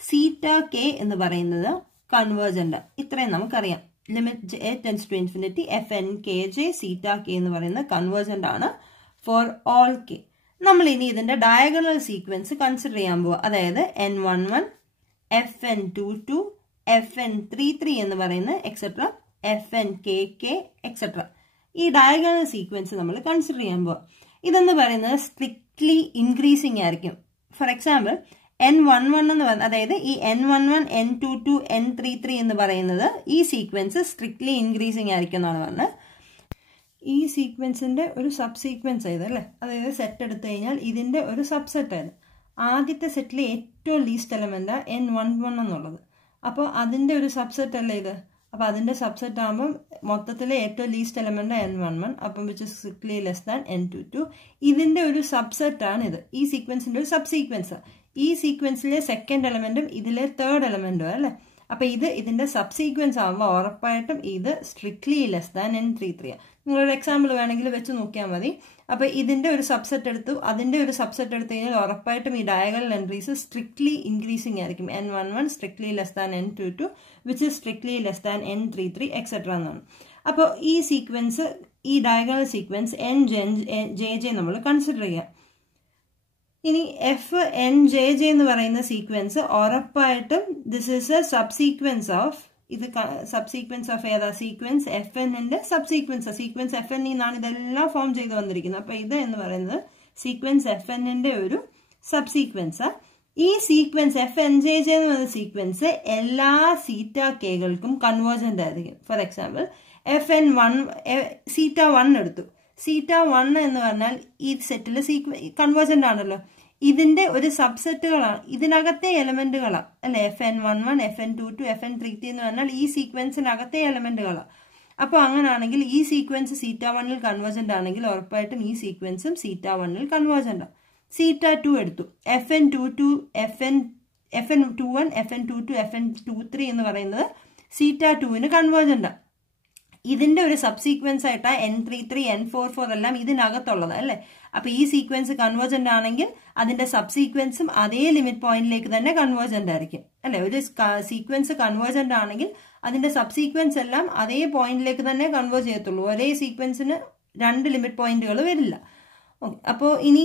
സീറ്റ K എന്ന് പറയുന്നത് കൺവേർജന്റ്. ഇത്രയും നമുക്കറിയാം. Limit J tends to infinity FNKJ zeta K എന്ന് പറയുന്നത് കൺവേർജന്റ് ആണ് ഫോർ ഓൾ K. നമ്മൾ ഇനി ഇതിന്റെ ഡയഗണൽ സീക്വൻസ് കൺസിഡർ ചെയ്യാൻ പോവുക. അതായത് N11, FN22, FN33 എന്ന് പറയുന്ന എക്സെട്ര, FNKK എക്സെട്ര. ഈ ഡയഗണൽ സീക്വൻസ് നമ്മൾ കൺസിഡർ ചെയ്യാൻ പോവാം. ഇതെന്ന് പറയുന്നത് സ്ട്രിക്ട്ലി ഇൻക്രീസിങ് ആയിരിക്കും. ഫോർ എക്സാമ്പിൾ N11 എന്ന് പറയുന്നത്, അതായത് ഈ N11, N22, N33 എന്ന് പറയുന്നത് ഈ സീക്വൻസ് സ്ട്രിക്ട്ലി ഇൻക്രീസിങ് ആയിരിക്കും എന്നാണ് പറഞ്ഞത്. ഈ സീക്വൻസിന്റെ ഒരു സബ് സീക്വൻസ് ആയത് അല്ലേ, അതായത് സെറ്റ് എടുത്തു കഴിഞ്ഞാൽ ഇതിന്റെ ഒരു സബ്സെറ്റ് ആയത്. ആദ്യത്തെ സെറ്റിലെ ഏറ്റവും ലീസ്റ്റ് എലമെന്റ് N11 എന്നുള്ളത്. അപ്പോൾ അതിന്റെ ഒരു സബ്സെറ്റ് അല്ലേ ഇത്. അപ്പോൾ അതിന്റെ സബ്സെറ്റ് ആകുമ്പോൾ മൊത്തത്തിലെ ഏറ്റവും ലീസ്റ്റ് എലമെന്റ് N11, അപ്പം which is strictly less than N22. ഇതിന്റെ ഒരു സബ്സെറ്റ് ആണ് ഇത്. ഈ സീക്വൻസിന്റെ ഒരു സബ് സീക്വൻസ്. ഈ സീക്വൻസിലെ സെക്കൻഡ് എലമെന്റും ഇതിലെ തേർഡ് എലമെന്റും അല്ലേ. അപ്പൊ ഇതിന്റെ സബ് സീക്വൻസ് ആകുമ്പോൾ ഉറപ്പായിട്ടും ഇത് സ്ട്രിക്ട്ലി ലെസ് ദാൻ N33. നിങ്ങളൊരു എക്സാമ്പിൾ വേണമെങ്കിൽ വെച്ച് നോക്കിയാൽ മതി. അപ്പൊ ഇതിന്റെ ഒരു സബ്സെറ്റ് എടുത്തു, അതിന്റെ ഒരു സബ്സെറ്റ് എടുത്തു കഴിഞ്ഞാൽ ഉറപ്പായിട്ടും ഈ ഡയഗണൽ എൻട്രീസ് സ്ട്രിക്ട്ലി ഇൻക്രീസിംഗ് ആയിരിക്കും. N11 strictly less than N22, which is strictly less than N33 etcetera എന്നാണ്. അപ്പോൾ ഈ സീക്വൻസ്, ഈ ഡയഗണൽ സീക്വൻസ് NJJ നമ്മൾ കൺസിഡർ ചെയ്യാം. ഇനി FNJJ എന്ന് പറയുന്ന സീക്വൻസ് ഉറപ്പായിട്ടും this is a subsequence of, ഇത് സബ് സീക്വൻസ് ഓഫ് ഏതാ, സീക്വൻസ് FN-ന്റെ സബ് സീക്വൻസ്. സീക്വൻസ് FN നിന്നാണ് ഇതെല്ലാം ഫോം ചെയ്ത് വന്നിരിക്കുന്നത്. അപ്പൊ ഇത് എന്ന് പറയുന്നത് സീക്വൻസ് FN-ന്റെ ഒരു സബ് സീക്വൻസ്. ഈ സീക്വൻസ് FNJJ എന്ന് പറയുന്ന സീക്വൻസ് എല്ലാ സീറ്റ കെകൾക്കും കൺവേർജന്റ് ആയിരിക്കും. ഫോർ എക്സാമ്പിൾ FN1 θ1 എടുത്തു. θ1 എന്ന് പറഞ്ഞാൽ ഈ സെറ്റില് കൺവേർജന്റ് ആണല്ലോ. ഇതിന്റെ ഒരു സബ്സെറ്റുകളാണ്, ഇതിനകത്തെ എലമെന്റുകളാണ് അല്ലെ. FN11, FN22, FN33 എന്ന് പറഞ്ഞാൽ ഈ സീക്വൻസിനകത്തെ എലമെന്റുകളാണ്. അപ്പൊ അങ്ങനാണെങ്കിൽ ഈ സീക്വൻസ് θ1ൽ കൺവേർജന്റ് ആണെങ്കിൽ ഉറപ്പായിട്ടും ഈ സീക്വൻസും θ1ൽ കൺവേർജന്റ് ആണ്. θ2 എടുത്തു. FN21, FN22, FN23 എന്ന് പറയുന്നത് θ2ന് കൺവേർജന്റ് ആണ്. ഇതിന്റെ ഒരു സബ് സീക്വൻസ് ആയിട്ടാ N33, N44 എല്ലാം ഇതിനകത്തുള്ളത് അല്ലെ. അപ്പൊ ഈ സീക്വൻസ് കൺവേർജന്റ് ആണെങ്കിൽ അതിന്റെ സബ് സീക്വൻസും അതേ ലിമിറ്റ് പോയിന്റിലേക്ക് തന്നെ കൺവേർജന്റ് ആയിരിക്കും അല്ലെ. ഒരു സീക്വൻസ് കൺവേർജന്റ് ആണെങ്കിൽ അതിന്റെ സബ് സീക്വൻസ് എല്ലാം അതേ പോയിന്റിലേക്ക് തന്നെ കൺവേർജ് ചെയ്യത്തുള്ളൂ. ഒരേ സീക്വൻസിന് രണ്ട് ലിമിറ്റ് പോയിന്റുകൾ വരില്ല. അപ്പോൾ ഇനി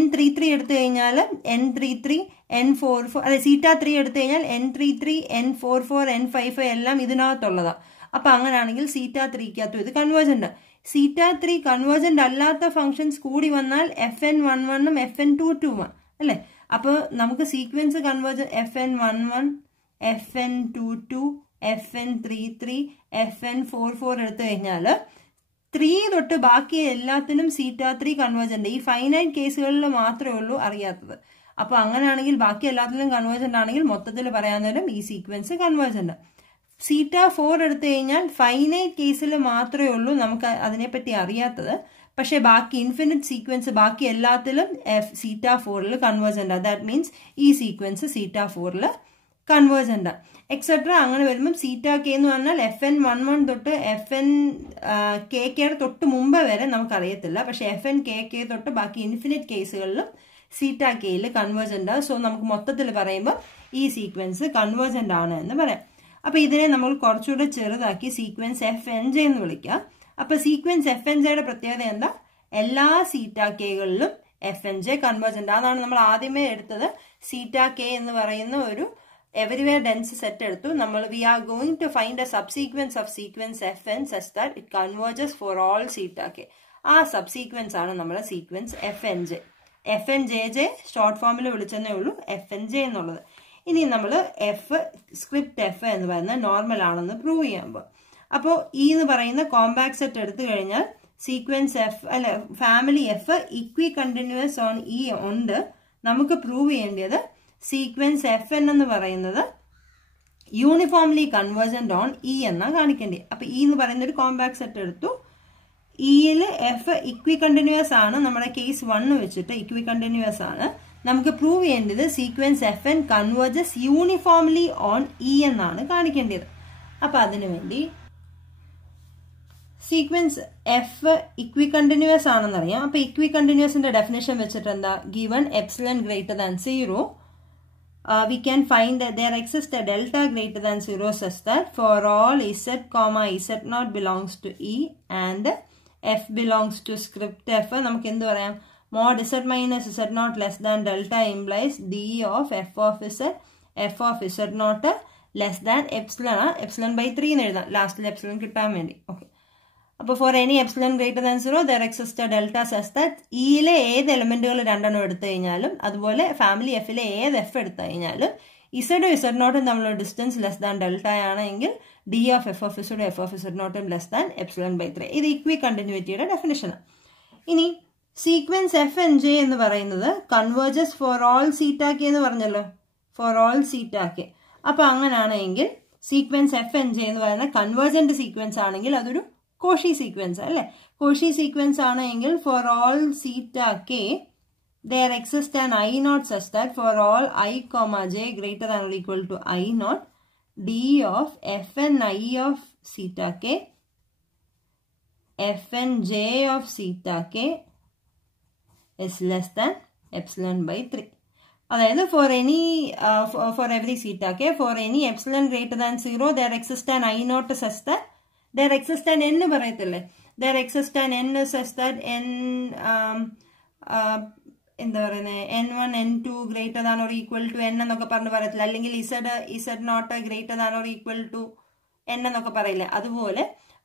N33 എടുത്തു കഴിഞ്ഞാൽ N33, N44, അല്ലെ θ3 എടുത്തു കഴിഞ്ഞാൽ N33, N44, N55 എല്ലാം ഇതിനകത്തുള്ളതാ. അപ്പൊ അങ്ങനെയാണെങ്കിൽ θ3ക്കകത്തും ഇത് കൺവേർജന്റ്. θ3 കൺവേർജന്റ് അല്ലാത്ത ഫംഗ്ഷൻസ് കൂടി വന്നാൽ FN11ഉം FN22ഉം അല്ലെ. അപ്പൊ നമുക്ക് sequence convergent FN11, FN22, FN33, FN44 എടുത്തു കഴിഞ്ഞാൽ 3 തൊട്ട് ബാക്കി എല്ലാത്തിനും θ3 കൺവേർജന്റ്. ഈ ഫൈനൈറ്റ് കേസുകളിൽ മാത്രമേ ഉള്ളൂ അറിയാത്തത്. അപ്പൊ അങ്ങനെയാണെങ്കിൽ ബാക്കി എല്ലാത്തിലും കൺവേർജന്റ് ആണെങ്കിൽ മൊത്തത്തിൽ പറയാൻ നേരം ഈ സീക്വൻസ് കൺവേർജന്റ്. θ4 എടുത്തു കഴിഞ്ഞാൽ ഫൈനൈറ്റ് കേസിൽ മാത്രമേ ഉള്ളൂ നമുക്ക് അതിനെപ്പറ്റി അറിയാത്തത്. പക്ഷെ ബാക്കി ഇൻഫിനിറ്റ് സീക്വൻസ് ബാക്കി എല്ലാത്തിലും θ4ൽ കൺവേർജന്റ്. ദാറ്റ് മീൻസ് ഈ സീക്വൻസ് θ4ൽ കൺവേർജന്റ് എക്സെട്ര. അങ്ങനെ വരുമ്പോൾ θk എന്ന് പറഞ്ഞാൽ FN11 തൊട്ട് FNKK തൊട്ട് മുമ്പ് വരെ നമുക്കറിയത്തില്ല. പക്ഷെ FNKK തൊട്ട് ബാക്കി ഇൻഫിനിറ്റ് കേസുകളിലും θkയിൽ കൺവേർജന്റ്. സോ നമുക്ക് മൊത്തത്തിൽ പറയുമ്പോൾ ഈ സീക്വൻസ് കൺവേർജന്റ് ആണ് എന്ന് പറയാം. അപ്പൊ ഇതിനെ നമ്മൾ കുറച്ചുകൂടെ ചെറുതാക്കി സീക്വൻസ് FNJ എന്ന് വിളിക്കാം. അപ്പൊ സീക്വൻസ് FNJയുടെ പ്രത്യേകത എന്താ? എല്ലാ θkകളിലും FNJ കൺവേർജന്റ്. അതാണ് നമ്മൾ ആദ്യമേ എടുത്തത്. θk എന്ന് പറയുന്ന ഒരു എവരിവെയർ ഡെൻസ് സെറ്റ് എടുത്തു. നമ്മൾ we are going to find a subsequence of sequence FN such that it converges for all θk. ആ സബ് സീക്വൻസ് ആണ് നമ്മുടെ സീക്വൻസ് FNJ. FNJJ ഷോർട്ട് ഫോമിൽ വിളിച്ചെന്നേ ഉള്ളൂ FNJ എന്നുള്ളത്. ഇനി നമ്മൾ സ്ക്രിപ്റ്റ് F എന്ന് പറയുന്നത് നോർമൽ ആണെന്ന് പ്രൂവ് ചെയ്യാൻ പോകും. അപ്പോൾ ഈ എന്ന് പറയുന്ന കോമ്പാക്ട് സെറ്റ് എടുത്തു കഴിഞ്ഞാൽ സീക്വൻസ് F അല്ലെ family F equicontinuous on E ഉണ്ട്. നമുക്ക് പ്രൂവ് ചെയ്യേണ്ടത് സീക്വൻസ് FN എന്ന് പറയുന്നത് യൂണിഫോംലി കൺവേർജന്റ് ഓൺ E എന്നാണ് കാണിക്കേണ്ടത്. അപ്പൊ E എന്ന് പറയുന്ന ഒരു കോമ്പാക്ട് സെറ്റ് എടുത്തു. ഇയിൽ F ഇക്വി കണ്ടിന്യൂസ് ആണ്. നമ്മുടെ കേസ് 1 വെച്ചിട്ട് ഇക്വി കണ്ടിന്യൂസ് ആണ്. നമുക്ക് പ്രൂവ് ചെയ്യേണ്ടത് sequence FN converges uniformly on E എന്നാണ് കാണിക്കേണ്ടത്. അപ്പൊ അതിനുവേണ്ടി സീക്വൻസ് F ഇക്വി കണ്ടിന്യൂസ് ആണെന്നറിയാം. അപ്പൊ ഇക്വി കണ്ടിന്യൂസിന്റെ ഡെഫിനേഷൻ വെച്ചിട്ട് എന്താ? Given epsilon greater than 0 we can find that there exists a delta greater than 0 such that for all z, z0 belongs to E and F belongs to script F. നമുക്ക് എന്ത് പറയാം? mod z minus z0 less than delta implies d of f of z0 less than epsilon by 3 എന്ന് എഴുതാം. ലാസ്റ്റിൽ epsilon കിട്ടാൻ വേണ്ടി. Okay, അപ്പോൾ for any epsilon greater than 0 there exist delta such that ഇയിലെ ഏത് എലമെന്റുകൾ രണ്ടെണ്ണം എടുത്തു കഴിഞ്ഞാലും അതുപോലെ ഫാമിലി എഫിലെ ഏത് എഫ് എടുത്തു കഴിഞ്ഞാലും ഇസഡും ഇസഡ് നോട്ടും തമ്മിലുള്ള ഡിസ്റ്റൻസ് ലെസ് ദാൻ ഡെൽറ്റ ആണെങ്കിൽ ഡി ഓഫ് എഫ് ഓഫ് ഇസഡും എഫ് ഓഫ് ഇസഡ് നോട്ടും ലെസ് ദാൻ എപ്സിലൺ ബൈ 3. ഇത് ഇക്വി കണ്ടിന്യൂറ്റിയുടെ ഡെഫിനിഷനാണ്. ഇനി സീക്വൻസ് എഫ് എൻ ജെ എന്ന് പറയുന്നത് converges four all zeta k എന്ന് പറഞ്ഞല്ലോ, ഫോർ ഓൾ സീറ്റ കെ. അപ്പൊ അങ്ങനെയാണെങ്കിൽ സീക്വൻസ് എഫ് എൻ ജെ എന്ന് പറയുന്ന കൺവേർജന്റ് സീക്വൻസ് ആണെങ്കിൽ അതൊരു കോഷി സീക്വൻസ് അല്ലേ. കോഷി സീക്വൻസ് ആണെങ്കിൽ for all zeta k there exists an I naught such that for all I comma j greater than or equal to I naught d of fn I of theta k fn j of theta k is less than epsilon by 3. അതായത് for any for every theta k for any epsilon greater than 0 there exists an I naught such that there exists an n പറയത്തില്ലേ, there exists an n such that n എന്താ പറയുന്നത് n1 n2 greater than or equal to n എന്നൊക്കെ പറഞ്ഞ് പറയത്തില്ല, അല്ലെങ്കിൽ z naught greater than or equal to n എന്നൊക്കെ പറയില്ല. അതുപോലെ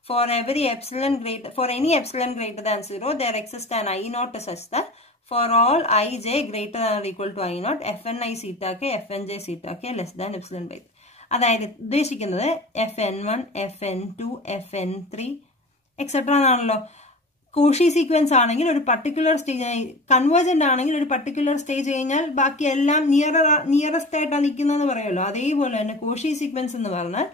for every epsilon greater for any epsilon greater than 0 there exist an i naught such that for all i j greater than or equal to i naught f n i zeta k f n j zeta k less than epsilon by 3. അതായത് ഉദ്ദേശിക്കുന്നത് F N 1 F N 2 F N 3 etcetera എന്നാണല്ലോ. Cauchy sequence ആണെങ്കിൽ ഒരു particular stage, convergent ആണെങ്കിൽ ഒരു particular stage കഴിഞ്ഞാൽ ബാക്കി എല്ലാം നിയറസ്റ്റ് ആയിട്ടാണ് നിൽക്കുന്നതെന്ന് പറയുമല്ലോ. അതേപോലെ തന്നെ കോഷി സീക്വൻസ് എന്ന് പറഞ്ഞാൽ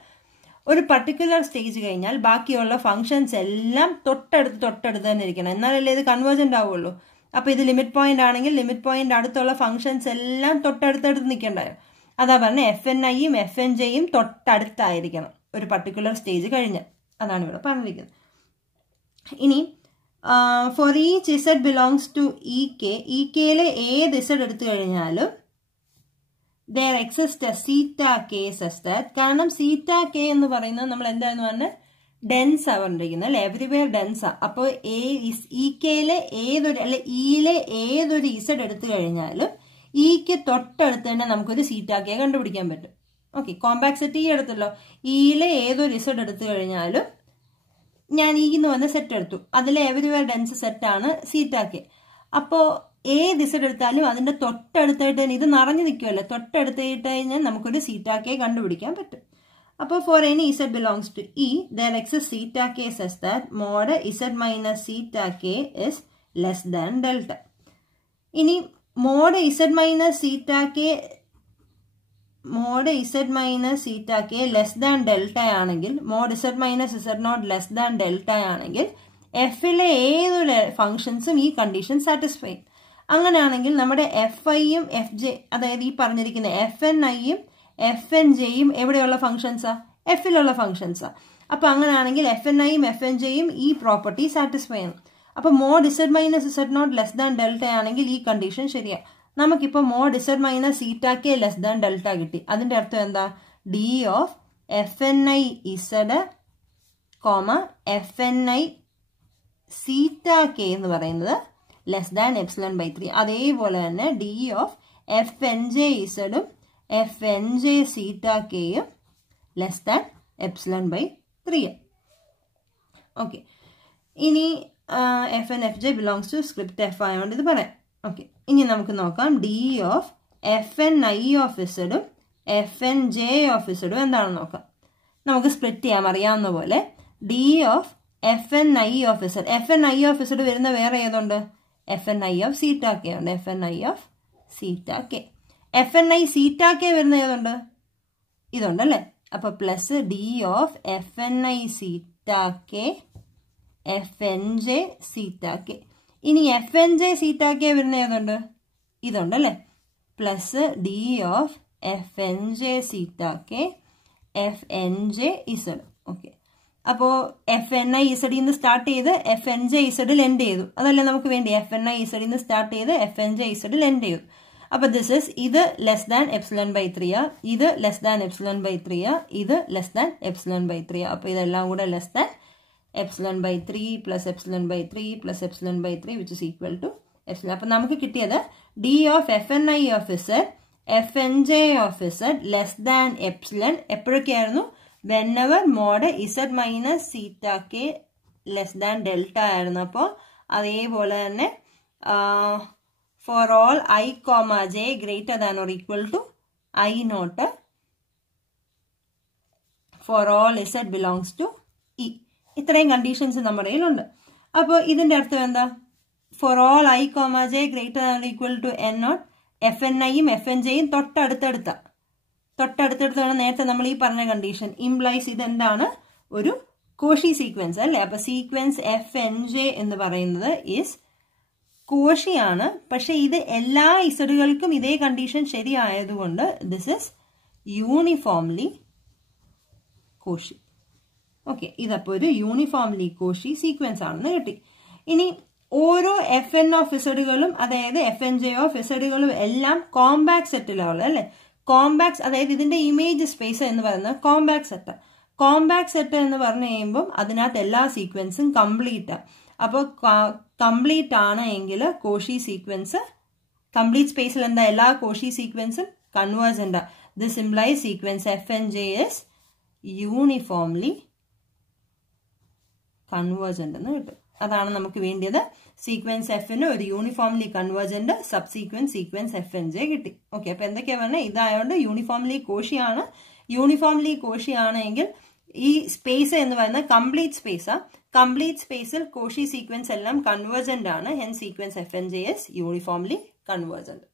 ഒരു പർട്ടിക്കുലർ സ്റ്റേജ് കഴിഞ്ഞാൽ ബാക്കിയുള്ള ഫംഗ്ഷൻസ് എല്ലാം തൊട്ടടുത്ത് തന്നെ ഇരിക്കണം, എന്നാലല്ലേ ഇത് കൺവേർജന്റ് ആവുള്ളൂ. അപ്പൊ ഇത് ലിമിറ്റ് പോയിന്റ് ആണെങ്കിൽ ലിമിറ്റ് പോയിന്റ് അടുത്തുള്ള ഫംഗ്ഷൻസ് എല്ലാം തൊട്ടടുത്ത് നിൽക്കണ്ടായോ. അതാ പറഞ്ഞ എഫ് എൻ ഐയും എഫ് എൻ ജെയും തൊട്ടടുത്തായിരിക്കണം ഒരു പർട്ടിക്കുലർ സ്റ്റേജ് കഴിഞ്ഞാൽ. അതാണ് ഇവിടെ പറഞ്ഞിരിക്കുന്നത്. ഇനി for each z belongs to ek, ekയിലെ ഏത് z എടുത്തു കഴിഞ്ഞാലും there exists a theta k such that, കാരണം theta k എന്ന് പറയുന്നത് നമ്മൾ എന്താന്ന് പറഞ്ഞാൽ ഡെൻസ് ആ പറഞ്ഞിരിക്കുന്നത് അല്ലെ, എവരിവെയർ ഡെൻസ് ആ. അപ്പോൾ ഇക്കയിലെ ഏതൊരു അല്ലെ ഇയിലെ ഏതൊരു z എടുത്തു കഴിഞ്ഞാലും ഇക്ക് തൊട്ടടുത്ത് തന്നെ നമുക്കൊരു theta k കണ്ടുപിടിക്കാൻ പറ്റും. ഓക്കെ, കോമ്പാക്ട് ഇ എടുത്തല്ലോ, ഇയിലെ ഏതൊരു z എടുത്തു കഴിഞ്ഞാലും ഞാൻ ഈ എന്ന് പറഞ്ഞ സെറ്റ് എടുത്തു, അതിലെ എവരിവെയർ ഡെൻസ് സെറ്റാണ് സീറ്റ കെ. അപ്പോൾ ഏത് ഇസഡ് എടുത്താലും അതിന്റെ തൊട്ടടുത്തായിട്ട് തന്നെ ഇത് നിറഞ്ഞു നിൽക്കുമല്ലോ, തൊട്ടടുത്തായിട്ട് കഴിഞ്ഞാൽ നമുക്കൊരു സീറ്റ കെ കണ്ടുപിടിക്കാൻ പറ്റും. അപ്പോൾ for any Z belongs to E there exist zeta k such that mod Z minus zeta k is less than delta. ഇനി mod Z minus zeta k mod Z minus zeta k less than delta ആണെങ്കിൽ, mod Z minus Z naught less than delta ആണെങ്കിൽ എഫിലെ ഏതൊരു ഫംഗ്ഷൻസും ഈ condition satisfy. അങ്ങനെയാണെങ്കിൽ നമ്മുടെ F ഐയും F J, അതായത് ഈ പറഞ്ഞിരിക്കുന്ന എഫ് എൻ ഐയും എഫ് എൻ ജെയും എവിടെയുള്ള ഫംഗ്ഷൻസാ, എഫിലുള്ള ഫംഗ്ഷൻസാ. അപ്പൊ അങ്ങനെയാണെങ്കിൽ എഫ് എൻ ഐയും എഫ് എൻ ജെയും ഈ പ്രോപ്പർട്ടി സാറ്റിസ്ഫൈ ആണ്. അപ്പൊ mod Z minus Z naught less than delta ആണെങ്കിൽ ഈ കണ്ടീഷൻ ശരിയാ. നമുക്കിപ്പോ mod Z minus zeta k less than delta കിട്ടി. അതിന്റെ അർത്ഥം എന്താ, d of f n i z comma f n i zeta k എന്ന് പറയുന്നത് ലെസ് ദാൻ എപ്സിലൺ ബൈ 3. അതേപോലെ തന്നെ d of f n j ഇസഡും എഫ് എൻ ജെ സീറ്റ കെയും less than epsilon by 3. Okay, ഇനി f n f j belongs to script f ആയതുകൊണ്ട് ഇത് പറയാം. ഓക്കെ, ഇനി നമുക്ക് നോക്കാം D of f n i of ഇസഡും എഫ് എൻ ജെ ഓഫ് ഇസഡും എന്താണെന്ന് നോക്കാം. നമുക്ക് സ്പ്ലിറ്റ് ചെയ്യാം അറിയാവുന്ന പോലെ. D of f n i of Z, f n i of z വരുന്ന വേറെ ഏതുണ്ട്, F n i of zeta k ഉണ്ട്, f n i of zeta k. F n i zeta k വരുന്ന ഏതുണ്ട്, ഇതുണ്ടല്ലേ. അപ്പൊ plus D of f n i zeta k f n j zeta k. ഇനി f n j zeta k വരുന്ന ഏതുണ്ട്, ഇതുണ്ടല്ലേ. Plus D of f n j zeta k f n j z. Okay, അപ്പോ f n i ഇസഡിൽ നിന്ന് start ചെയ്ത് f n j ഇസഡിൽ end ചെയ്തു. അതല്ലേ നമുക്ക് വേണ്ടി, എഫ് എൻ ഐ ഇസഡിൽ നിന്ന് സ്റ്റാർട്ട് ചെയ്ത് എഫ് എൻ ജെ ഇസഡിൽ എൻഡ് ചെയ്തു. അപ്പൊ ദിസ് ഇസ്, ഇത് ലെസ് ദാൻ എപ്സിലൺ ബൈ 3, ഇത് ലെസ് ദാൻ എപ്സിലൺ ബൈ 3, ഇത് ലെസ് ദാൻ എപ്സിലൺ ബൈ 3. അപ്പൊ ഇതെല്ലാം കൂടെ less than epsilon by 3 plus epsilon by 3 plus epsilon by 3 which is equal to epsilon. അപ്പോൾ നമുക്ക് കിട്ടിയത് d of fni of z fnj of z less than epsilon എപ്പോഴൊക്കെയായിരുന്നു, whenever mod z minus theta k less than delta ആയിരുന്നു. അപ്പോൾ അതേപോലെ തന്നെ for all I, j greater than or equal to I naught for all Z belongs to E. ഇത്രയും conditions നമ്മുടെ കയ്യിലുണ്ട്. അപ്പോൾ ഇതിന്റെ അർത്ഥം എന്താ? For all I, j greater than or equal to N naught, FNIയും FNJയും തൊട്ടടുത്താണ് നേരത്തെ നമ്മൾ ഈ പറഞ്ഞ കണ്ടീഷൻ. ഇംപ്ലൈസ് ഇതെന്താണ്? ഒരു കോഷി സീക്വൻസ് അല്ലേ? അപ്പൊ സീക്വൻസ് FNJ എന്ന് പറയുന്നത് ഈസ് കോഷിയാണ്. പക്ഷെ ഇത് എല്ലാ ഇസഡുകൾക്കും ഇതേ കണ്ടീഷൻ ശരിയായതുകൊണ്ട് this is uniformly Cauchy. Okay, ഇതപ്പോ ഒരു യൂണിഫോംലി കോഷി സീക്വൻസ് ആണെന്ന് കിട്ടി. ഇനി ഓരോ FN ഓഫ് ഇസഡുകളും അതായത് FNJ ഓഫ് ഇസഡുകളും എല്ലാം കോമ്പാക്ട് സെറ്റിലാണ് അല്ലെ? കോമ്പാക്ട് അതായത് ഇതിന്റെ ഇമേജ് സ്പേസ് എന്ന് പറയുന്നത് കോമ്പാക്ട് സെറ്റ്. കോമ്പാക്ട് സെറ്റ് എന്ന് പറഞ്ഞു കഴിയുമ്പോൾ അതിനകത്ത് എല്ലാ സീക്വൻസും കംപ്ലീറ്റ്. അപ്പോൾ കംപ്ലീറ്റ് ആണ് എങ്കിൽ കോഷി സീക്വൻസ് കംപ്ലീറ്റ് സ്പേസിൽ എന്താ? എല്ലാ കോഷി സീക്വൻസും convergent. This implies sequence FNJ is uniformly convergent എന്ന് കിട്ടും. അതാണ് നമുക്ക് വേണ്ടിയത്. സീക്വൻസ് എഫിന് ഒരു യൂണിഫോംലി കൺവേർജന്റ് സീക്വൻസ് FNJ കിട്ടി. ഓക്കെ, അപ്പൊ എന്തൊക്കെയാ പറഞ്ഞത്? ഇതായതുകൊണ്ട് യൂണിഫോംലി കോഷിയാണ്. യൂണിഫോംലി കോഷിയാണെങ്കിൽ ഈ സ്പേസ് എന്ന് പറയുന്നത് കംപ്ലീറ്റ് സ്പേസാ. കംപ്ലീറ്റ് സ്പേസിൽ കോഷി സീക്വൻസ് എല്ലാം കൺവേർജന്റ് ആണ്. Hen sequence FNJ is uniformly convergent.